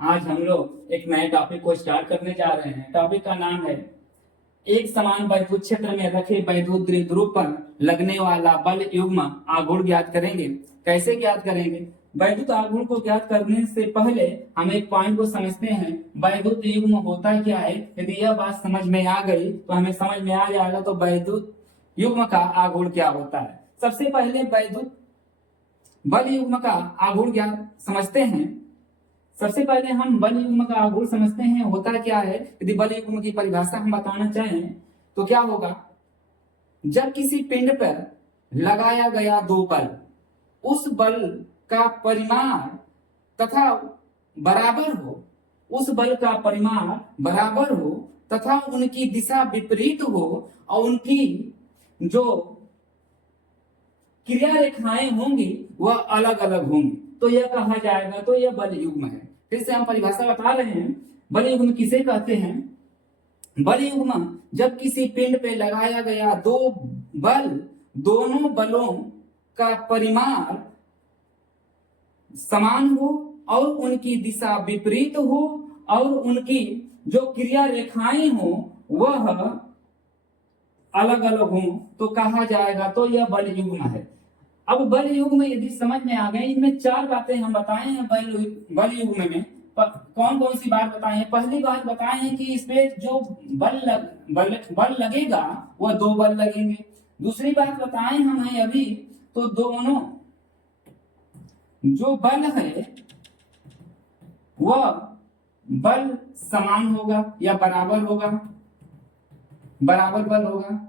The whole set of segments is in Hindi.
आज हम लोग एक नए टॉपिक को स्टार्ट करने जा रहे हैं। टॉपिक का नाम है एक समान वैद्युत क्षेत्र में रखे वैद्युत द्विध्रुव पर लगने वाला बल युग्म आघूर्ण ज्ञात करेंगे। कैसे ज्ञात करेंगे? वैद्युत आघूर्ण को ज्ञात करने से पहले हम एक पॉइंट को समझते हैं। वैद्युत युग्म होता क्या है? यदि यह बात समझ में आ गई तो हमें समझ में आ जाएगा तो वैद्युत युग्म का आघूर्ण क्या होता है। सबसे पहले वैद्युत बल युग्म का आघूर्ण ज्ञात समझते हैं। सबसे पहले हम बल युग्म का आघूर्ण समझते हैं। होता क्या है? यदि बल युग्म की परिभाषा हम बताना चाहें तो क्या होगा? जब किसी पिंड पर लगाया गया दो बल, उस बल का परिमाण तथा बराबर हो, उस बल का परिमाण बराबर हो तथा उनकी दिशा विपरीत हो और उनकी जो क्रिया रेखाएं होंगी वह अलग अलग होंगी, तो यह कहा जाएगा तो यह बल युग्म है। फिर से हम परिभाषा बता रहे हैं। बल युग्म किसे कहते हैं? बल युग्म जब किसी पिंड पे लगाया गया दो बल, दोनों बलों का परिमाण समान हो और उनकी दिशा विपरीत हो और उनकी जो क्रिया रेखाएं हो वह अलग अलग हो, तो कहा जाएगा तो यह बल युग्म है। अब बल युग्म यदि समझ में आ गए, इनमें चार बातें हम बताए हैं। बल युग्म में कौन कौन सी बात बताए हैं? पहली बात बताए हैं कि इसपे जो बल लगेगा वह दो बल लगेंगे। दूसरी बात बताए हमें अभी तो दोनों जो बल है वह बल समान होगा या बराबर होगा, बराबर बल होगा।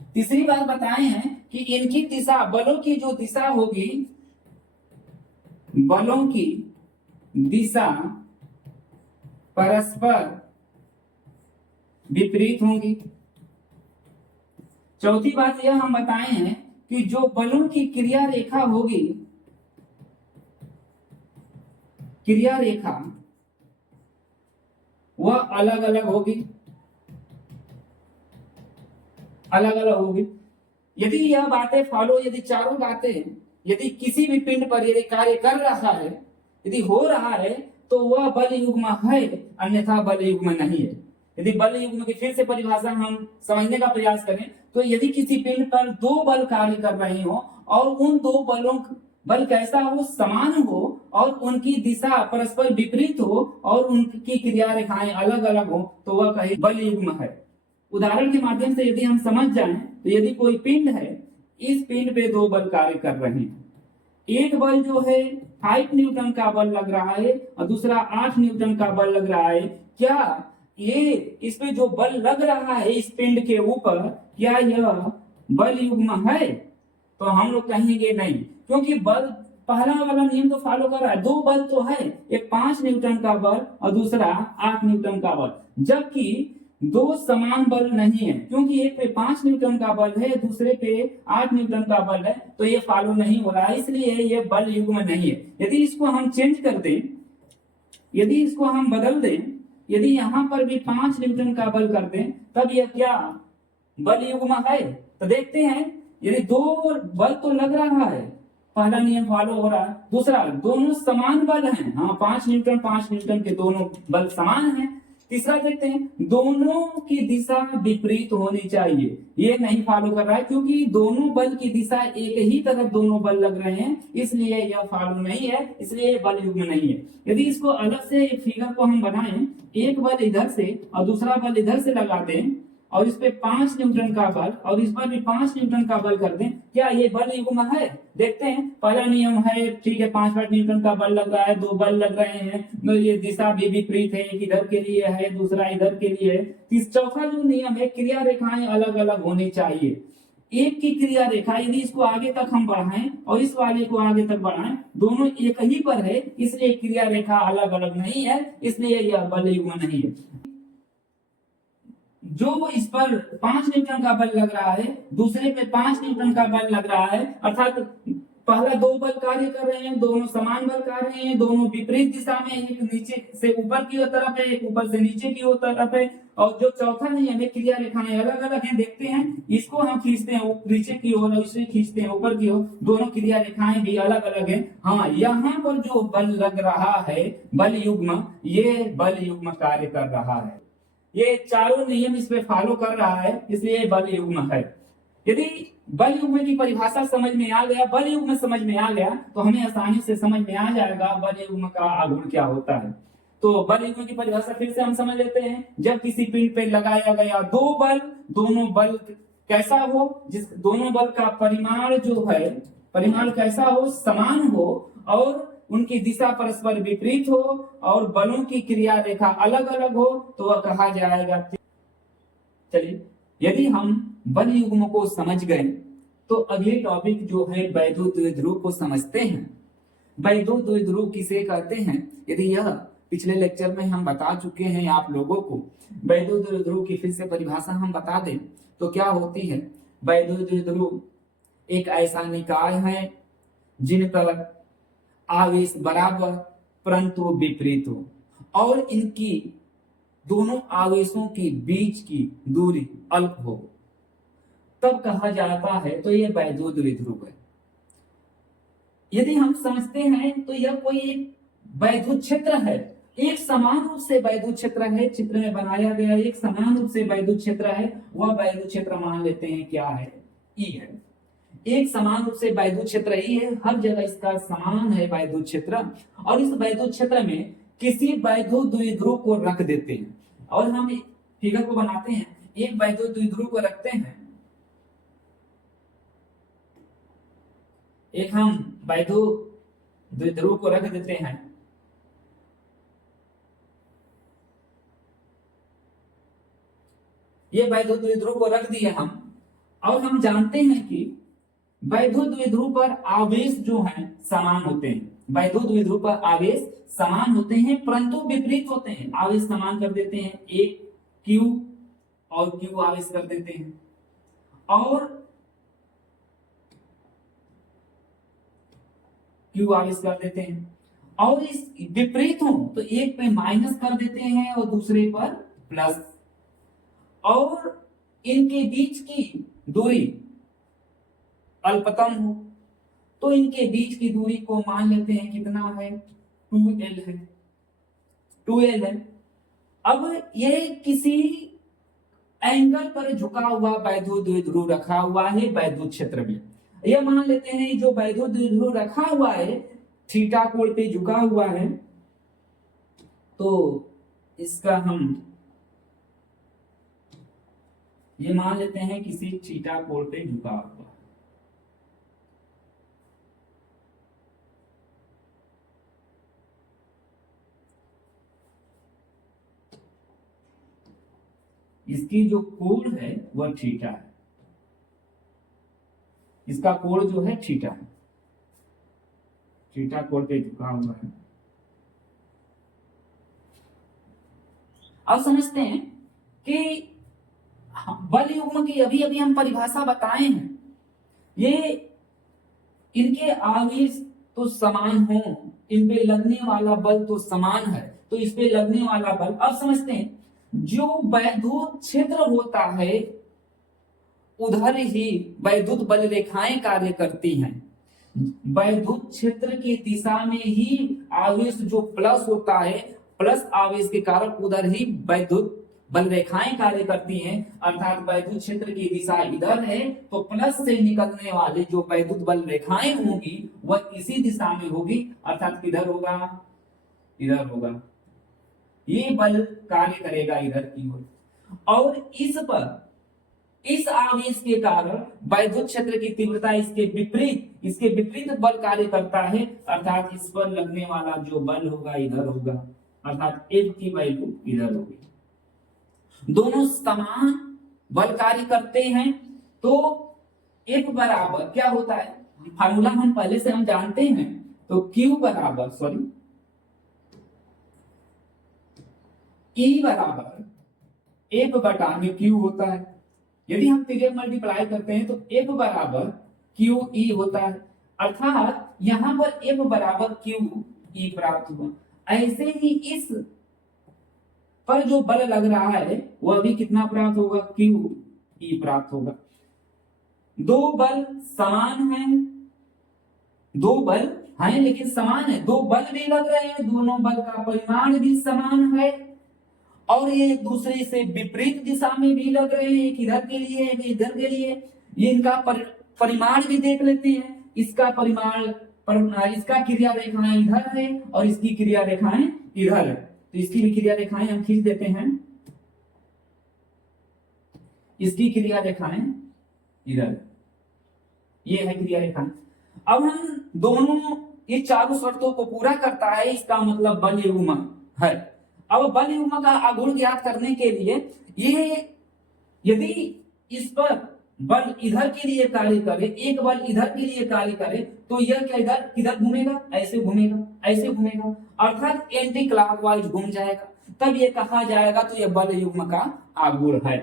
तीसरी बात बताए हैं कि इनकी दिशा, बलों की जो दिशा होगी, बलों की दिशा परस्पर विपरीत होंगी। चौथी बात यह हम बताए हैं कि जो बलों की क्रिया रेखा होगी, क्रिया रेखा वह अलग अलग होगी, अलग अलग होगी। यदि यह बातें फॉलो, यदि चारों बातें यदि किसी भी पिंड पर यदि कार्य कर रहा है, यदि हो रहा है तो वह बल युग्म है, अन्यथा बल युग्म नहीं है। यदि बल युग्म की फिर से परिभाषा हम समझने का प्रयास करें तो यदि किसी पिंड पर दो बल कार्य कर रहे हो और उन दो बलों बल कैसा हो? समान हो और उनकी दिशा परस्पर विपरीत हो और उनकी क्रिया रेखाएं अलग अलग हो, तो वह कहे बल युग्म है। उदाहरण के माध्यम से यदि हम समझ जाएं तो यदि कोई पिंड है, इस पिंड पे दो बल कार्य कर रहे हैं। एक बल जो है 5 न्यूटन का बल लग रहा है और दूसरा 8 न्यूटन का बल लग रहा है। क्या ये इस पे जो बल लग रहा है इस पिंड के ऊपर, क्या यह बल युग्म है? तो हम लोग कहेंगे नहीं, क्योंकि बल पहला वाला नियम तो फॉलो कर रहा है। दो बल तो है, एक 5 न्यूटन का बल और दूसरा 8 न्यूटन का बल, जबकि दो समान बल नहीं है, क्योंकि एक पे 5 न्यूटन का बल है, दूसरे पे 8 न्यूटन का बल है, तो ये फॉलो नहीं हो रहा है, इसलिए ये बल युग्म नहीं है। यदि इसको हम चेंज कर दें, यदि इसको हम बदल दें, यदि यहां पर भी 5 न्यूटन का बल कर दें, तब यह क्या बल युग्म है? तो देखते हैं, यदि दो बल तो लग रहा है, पहला नियम फॉलो हो रहा है। दूसरा, दोनों समान बल हैं, हाँ 5 न्यूटन के दोनों बल समान हैं। तीसरा देखते हैं, दोनों की दिशा विपरीत होनी चाहिए, ये नहीं फॉलो कर रहा है, क्योंकि दोनों बल की दिशा एक ही तरफ दोनों बल लग रहे हैं, इसलिए यह फॉलो नहीं है, इसलिए यह बल युग्म नहीं है। यदि इसको अलग से फिगर को हम बनाएं, एक बल इधर से और दूसरा बल इधर से लगा दें और इस पे 5 न्यूटन का बल और इस पर भी 5 न्यूटन का बल कर दें, क्या ये बल युग्म है? देखते हैं। पहला नियम है, ठीक है, 5 न्यूटन का बल लग रहा है, दो बल लग रहे हैं, तो ये दिशा भी विपरीत है, एक इधर के लिए है, दूसरा इधर के लिए है। चौथा जो नियम है, क्रिया रेखाएं अलग अलग होनी चाहिए। एक की क्रिया रेखा यदि इसको आगे तक हम बढ़ाएं और इस वाले को आगे तक बढ़ाएं, दोनों एक ही पर है, इसलिए क्रिया रेखा अलग अलग नहीं है, इसलिए यह बल युग्म नहीं है। जो इस पर 5 न्यूटन का बल लग रहा है, दूसरे पे 5 न्यूटन का बल लग रहा है, अर्थात पहला दो बल कार्य कर रहे हैं, दोनों समान बल कार्य हैं, दोनों विपरीत दिशा में, एक नीचे से ऊपर की ओर तरफ है, एक ऊपर से नीचे की ओर तरफ है। और जो चौथा नहीं हमें क्रिया रेखाएं अलग अलग हैं, देखते हैं इसको हम खींचते हैं नीचे की ओर और इसे खींचते हैं ऊपर की ओर, दोनों क्रिया रेखाएं भी अलग अलग हैं। हाँ, यहाँ पर जो बल लग रहा है बल युग्म, ये बल युग्म कार्य कर रहा है, ये चारों नियम इस पे फॉलो कर रहा है, इसलिए बल युग्म है। यदि बल युग्म की परिभाषा समझ में आ गया, बल युग्म समझ में आ गया, तो हमें आसानी से समझ में आ जाएगा बल युग्म का आघूर्ण क्या होता है। तो बल युग्म की परिभाषा फिर से हम समझ लेते हैं। जब किसी पिंड पे लगाया गया दो बल, दोनों बल कैसा हो, जिस दोनों बल का परिमाण जो है, परिमाण कैसा हो, समान हो और उनकी दिशा परस्पर विपरीत हो और बलों की क्रिया रेखा अलग अलग हो, तो वह कहा जाएगा। चलिए, यदि हम बल युग्म को समझ गए तो अगले टॉपिक जो है वैद्युत द्विध्रुव को समझते हैं। वैद्युत द्विध्रुव किसे कहते हैं, यदि यह पिछले लेक्चर में हम बता चुके हैं आप लोगों को। वैद्युत द्विध्रुव की फिर से परिभाषा हम बता दें तो क्या होती है। वैद्युत द्विध्रुव एक ऐसा निकाय है जिन पर आवेश बराबर परंतु विपरीत हो और इनकी दोनों आवेशों के बीच की दूरी अल्प हो, तब कहा जाता है तो यह वैद्युत द्विध्रुव है। यदि हम समझते हैं तो यह कोई एक वैद्युत क्षेत्र है, एक समान रूप से वैद्युत क्षेत्र है, चित्र में बनाया गया एक समान रूप से वैद्युत क्षेत्र है, वह वैद्युत क्षेत्र मान लेते हैं क्या है, ई है। एक समान रूप से वैद्युत क्षेत्र ई है, हर जगह इसका समान है वैद्युत क्षेत्र, और इस वैद्युत क्षेत्र में किसी वैद्युत द्विध्रुव को रख देते हैं और हम फिगर को बनाते हैं। एक वैद्युत द्विध्रुव को रखते हैं, एक हम वैद्युत द्विध्रुव को रख देते हैं। ये वैद्युत द्विध्रुव को रख दिए हम, और हम जानते हैं कि वैद्युत द्विध्रुव पर आवेश जो हैं समान होते हैं। वैद्युत द्विध्रुव पर आवेश समान होते हैं परंतु विपरीत होते हैं। आवेश समान कर देते हैं, एक Q और Q आवेश कर देते हैं, और Q आवेश कर देते हैं, और इस विपरीत हो तो एक पे माइनस कर देते हैं और दूसरे पर प्लस, और इनके बीच की दूरी अल्पतम हो तो इनके बीच की दूरी को मान लेते हैं कितना है, 2L है, 2L है। अब ये किसी एंगल पर झुका हुआ वैद्युत द्विध्रुव रखा हुआ है वैद्युत क्षेत्र में। यह मान लेते हैं जो वैद्युत द्विध्रुव रखा हुआ है थीटा कोण पे झुका हुआ है, तो इसका हम ये मान लेते हैं किसी थीटा कोण पे झुका हुआ। इसकी जो कोण है वह थीटा है, इसका कोण जो है थीटा है, थीटा कोण पे झुका हुआ है। अब समझते हैं कि बल युग्म की अभी अभी हम परिभाषा बताए हैं। ये इनके आवेश तो समान हो, इन पे लगने वाला बल तो समान है, तो इस पे लगने वाला बल। अब समझते हैं जो वैद्युत क्षेत्र होता है उधर ही वैद्युत बल रेखाएं कार्य करती हैं। वैद्युत क्षेत्र की दिशा में ही आवेश जो प्लस होता है, प्लस आवेश के कारण उधर ही वैद्युत बल रेखाएं कार्य करती हैं। अर्थात वैद्युत क्षेत्र की दिशा इधर है तो प्लस से निकलने वाले जो वैद्युत बल रेखाएं होंगी वह इसी दिशा में होगी, अर्थात किधर होगा, इधर होगा। ये बल कार्य करेगा इधर की ओर, और इस पर इस आवेश के कारण वैद्युत क्षेत्र की तीव्रता इसके विपरीत बल कार्य करता है, अर्थात इस पर लगने वाला जो बल होगा इधर होगा, अर्थात F की वैल्यू इधर होगी। दोनों समान बल कार्य करते हैं तो F बराबर क्या होता है, फार्मूला हम पहले से हम जानते हैं, तो Q बराबर E बराबर F बटा में Q होता है। यदि हम फिगर मल्टीप्लाई करते हैं तो F बराबर QE होता है। अर्थात यहाँ पर F बराबर क्यू ई प्राप्त हुआ। ऐसे ही इस पर जो बल लग रहा है वह भी कितना प्राप्त होगा, क्यू ई प्राप्त होगा। दो बल समान हैं, दो बल हैं लेकिन समान है, दो बल भी लग रहे हैं, दोनों बल का परिमाण भी समान है और ये एक दूसरे से विपरीत दिशा में भी लग रहे हैं, एक इधर के लिए एक इधर के लिए। ये इनका परिमाण भी देख लेते हैं। इसका परिमाण इसका क्रिया रेखाएं इधर है और इसकी क्रिया रेखाएं इधर है, तो इसकी भी क्रिया रेखाएं हम खींच देते हैं। इसकी क्रिया रेखाएं इधर, ये है क्रिया रेखाएं। अब हम दोनों ये चारों शर्तों को पूरा करता है, इसका मतलब बल युग्म है। अब बल युग्म का आघूर्ण ज्ञात करने के लिए ये यदि इस पर बल इधर के लिए कार्य करे, एक बल इधर के लिए कार्य करे, तो यह क्या इधर किधर घूमेगा, ऐसे घूमेगा, ऐसे घूमेगा, अर्थात एंटी क्लॉकवाइज घूम जाएगा, तब ये कहा जाएगा तो यह बल युग्म का आघूर्ण है।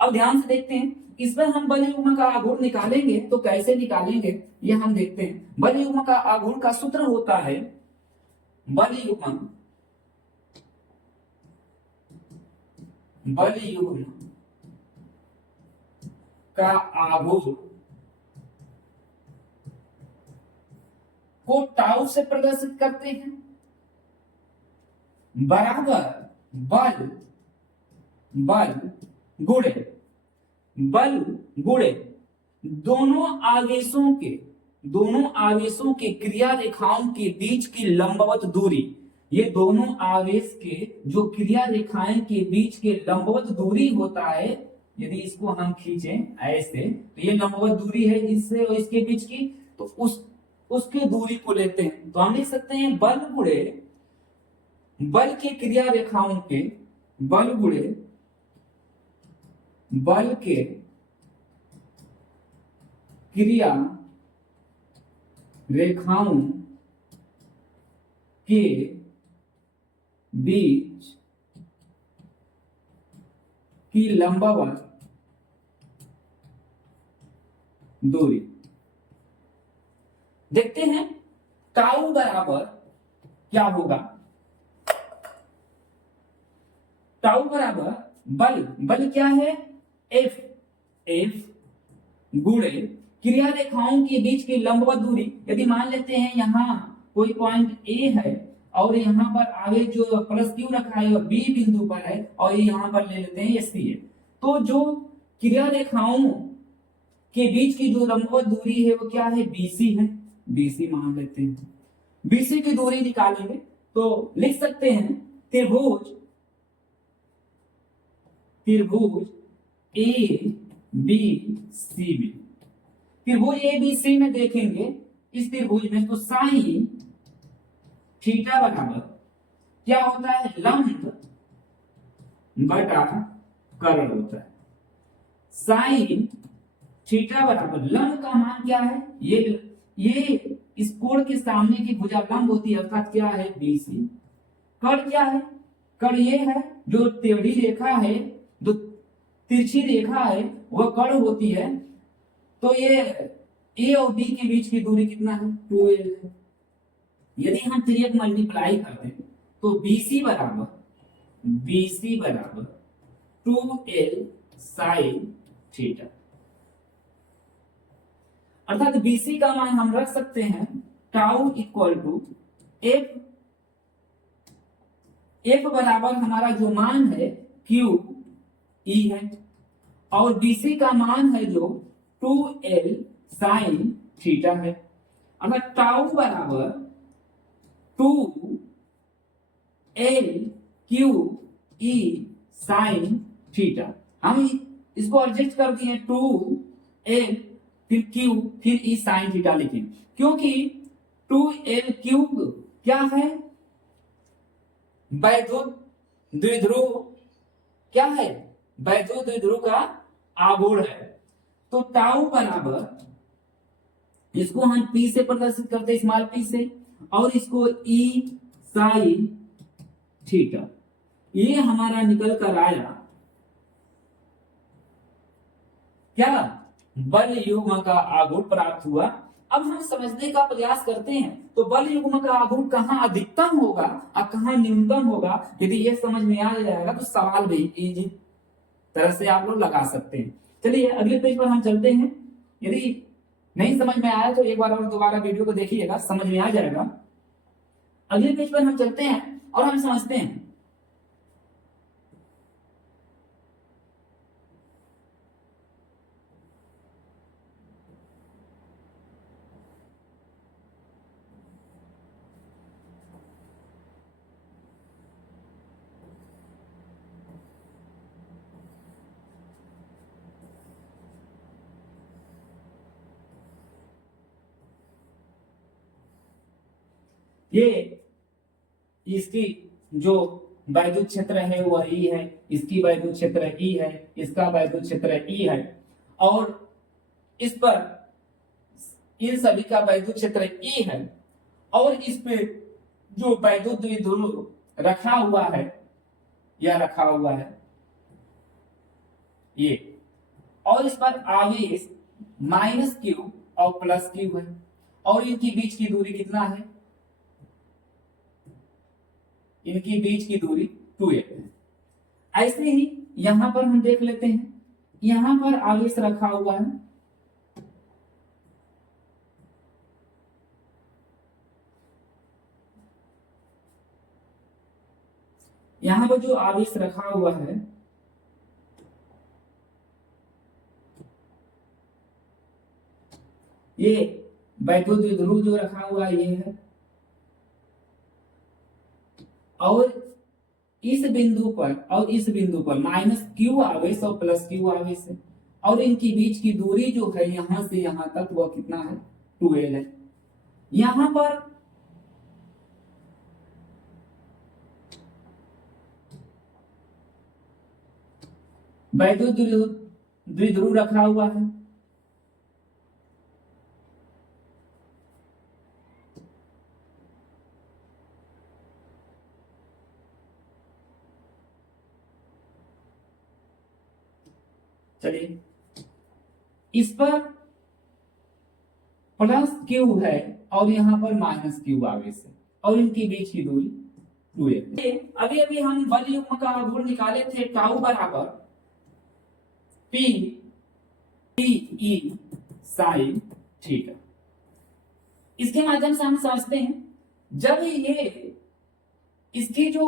अब ध्यान से देखते हैं, इस पर हम बल युग्म का आघूर्ण निकालेंगे तो कैसे निकालेंगे ये हम देखते हैं। बल युग्म का आघूर्ण का सूत्र होता है बल युग्म का आघूर्ण को टाउ से प्रदर्शित करते हैं, बराबर बल गुणे दोनों आवेशों के क्रिया रेखाओं के बीच की लंबवत दूरी। ये दोनों आवेश के जो क्रिया रेखाएं के बीच के लंबवत दूरी होता है, यदि इसको हम खींचें ऐसे तो ये लंबवत दूरी है इससे और इसके बीच की, तो उसके दूरी को लेते हैं तो हम लिख सकते हैं बल गुणे बल के क्रिया रेखाओं के बल गुणे बल के क्रिया रेखाओं के बीच की लंबवत दूरी। देखते हैं टाउ बराबर क्या होगा। टाउ बराबर बल क्या है, एफ गुणे क्रिया रेखाओं के बीच की लंबवत दूरी। यदि मान लेते हैं यहां कोई पॉइंट ए है और यहाँ पर आगे जो प्लस क्यू रखा है बी बिंदु पर है और यहाँ पर ले लेते हैं सी है, तो जो क्रिया रेखाओं के बीच की जो लंबवत दूरी है वो क्या है, बीसी है, बीसी मान लेते हैं। बीसी की दूरी निकालेंगे तो लिख सकते हैं त्रिभुज ए बी सी में। त्रिभुज ए बी सी में देखेंगे इस त्रिभुज में तो साइन थीटा बराबर क्या होता है, लंब बटा कर्ण होता है। साइन थीटा बराबर लंब का मान क्या है, ये इस कोण के सामने की भुजा लंब होती है अर्थात क्या है, बीसी। कर्ण क्या है, कर्ण ये है जो टेढ़ी रेखा है, जो तिरछी रेखा है वह कर्ण होती है। तो ये ए और बी के बीच की दूरी कितना है, 2l है। यदि हम तिर्यक मल्टीप्लाई करते हैं तो BC बराबर 2l साइन थीटा, अर्थात BC का मान हम रख सकते हैं टाउ इक्वल टू f बराबर हमारा जो मान है क्यू ई है और BC का मान है जो 2l साइन थीटा है, अर्थात टाउ बराबर 2l Q E sine theta. हम इसको एडजस्ट कर दिए 2l फिर क्यू फिर ई साइन थीटा लिखें, क्योंकि 2l क्यूब क्या है, वैद्युत द्विध्रुव क्या है, वैद्युत द्विध्रुव का आघूर्ण है। तो टाउ बराबर इसको हम P से प्रदर्शित करते हैं, स्मॉल p से, और इसको ई साइन थीटा, ये हमारा निकल कर आया क्या, बल युग्म का आघूर्ण प्राप्त हुआ। अब हम समझने का प्रयास करते हैं तो बल युग्म का आघूर्ण कहाँ अधिकतम होगा और कहाँ न्यूनतम होगा। यदि ये समझ में आ जाएगा तो सवाल भी इजी तरह से आप लोग लगा सकते हैं। चलिए अगले पेज पर हम चलते हैं। यदि नहीं समझ में आया तो एक बार और दोबारा वीडियो को देखिएगा, समझ में आ जाएगा। अगले पेज पर हम चलते हैं और हम समझते हैं। ये इसकी जो वैद्युत क्षेत्र है वह ई है, इसकी वैद्युत क्षेत्र ई है, इसका वैद्युत क्षेत्र ई है, और इस पर इन सभी का वैद्युत क्षेत्र ई है, और इस पे जो वैद्युत द्विध्रुव रखा हुआ है या रखा हुआ है ये, और इस पर आवेश -q और +q है, और इनकी बीच की दूरी कितना है, इनकी बीच की दूरी 2a है। ऐसे ही यहां पर हम देख लेते हैं, यहां पर आवेश रखा हुआ है, यहां पर जो आवेश रखा हुआ है ये वैद्युत द्विध्रुव जो रखा हुआ है ये है, और इस बिंदु पर और इस बिंदु पर -q आवेश और +q आवेश है, और इनकी बीच की दूरी जो है यहां से यहां तक वह कितना है, 2l है। यहां पर वैद्युत द्विध्रुव रखा हुआ है, चलिए इस पर +q है और यहां पर -q आवेश है, और इनकी बीच की दूरी 2a। अभी अभी हम बल युग्म का आघूर्ण निकाले थे, टाउ बराबर P E साइन थीटा। इसके माध्यम से हम समझते हैं जब ये इसके जो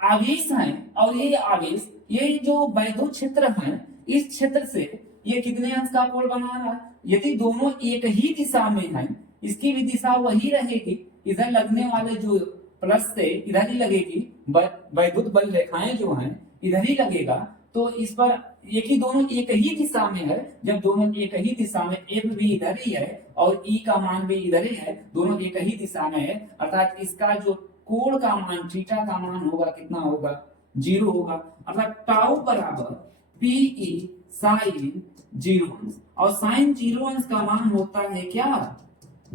आवेश हैं और ये आवेश, ये जो वैद्युत क्षेत्र है, इस क्षेत्र से ये कितने अंश का कोण बना रहा है, यदि दोनों एक ही दिशा में हैं, इसकी भी दिशा वही रहेगी, इधर लगने वाले जो प्लस से इधर ही लगेगी, वैद्युत बल रेखाएं जो हैं इधर ही लगेगा, तो इस पर एक ही दोनों एक ही दिशा में है। जब दोनों एक ही दिशा में, F भी इधर ही है और E का मान भी इधर ही है, दोनों एक ही दिशा में है, अर्थात इसका जो कोण का मान, थीटा का मान होगा कितना होगा, 0 होगा, अर्थात टाउ बराबर PE साइन 0 अंश, और साइन 0 अंश का मान होता है क्या,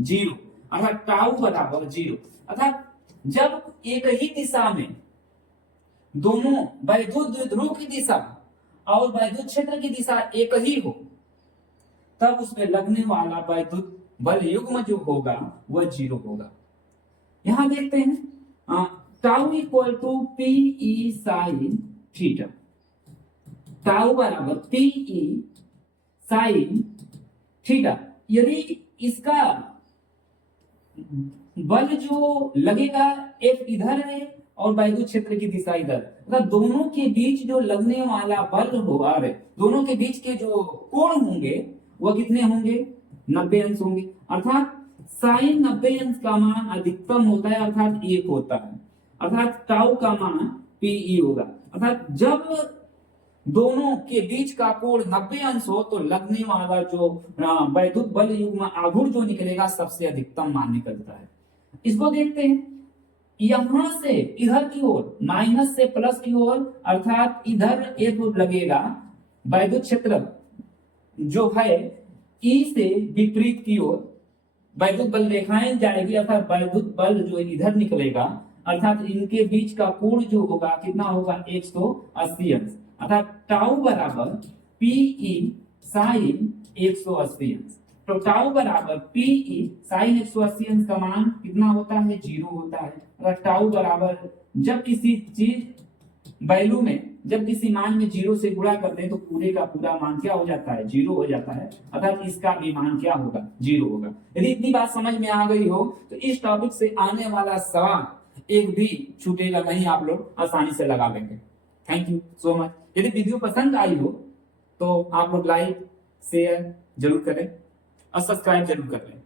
0, अर्थात टाउ बराबर 0। अर्थात जब एक ही दिशा में दोनों वैद्युत द्विध्रुव की दिशा और वैद्युत क्षेत्र की दिशा एक ही हो, तब उसमें लगने वाला वैद्युत बल युग्म जो होगा वह 0 होगा। यहां देखते हैं tau equal to PE sine theta, tau बराबर PE साइन थीटा। यदि इसका बल जो लगेगा F इधर है और वैद्युत क्षेत्र की दिशा इधर, अर्थात दोनों के बीच जो लगने वाला बल होगा, दोनों के बीच के जो कोण होंगे वह कितने होंगे, 90 अंश होंगे, अर्थात साइन 90 अंश का मान अधिकतम होता है, अर्थात 1 होता है, अर्थात टाउ का मान PE होगा। अर्थात जब दोनों के बीच का कोण 90 अंश हो तो लगने वाला जो वैद्युत बल युग्म आघूर्ण जो निकलेगा सबसे अधिकतम मान निकलता है। इसको देखते हैं, यहां से इधर की ओर माइनस से प्लस की ओर, अर्थात इधर F लगेगा, वैद्युत क्षेत्र जो है E से विपरीत की ओर वैद्युत बल रेखाएं जाएगी, अर्थात वैद्युत बल जो इधर निकलेगा, अर्थात इनके बीच का कोण जो होगा कितना होगा, 180 अंश, अर्थात टाउ बराबर PE साइन 180 अंश। तो टाउ बराबर पी ई साइन 180 अंश का मान कितना होता है, 0 होता है। अगर टाउ बराबर जब किसी चीज वैल्यू में जब किसी मान में 0 से गुणा करते हैं तो पूरे का पूरा मान क्या हो जाता है, 0 हो जाता है। अतः इसका भी मान क्या होगा, 0 होगा। यदि इतनी बात समझ में आ गई हो तो इस टॉपिक से आने वाला सवाल एक भी छूटेगा नहीं, आप लोग आसानी से लगा लेंगे। Thank you so much. यदि वीडियो पसंद आई हो तो आप लोग लाइक शेयर जरूर करें और सब्सक्राइब जरूर करें।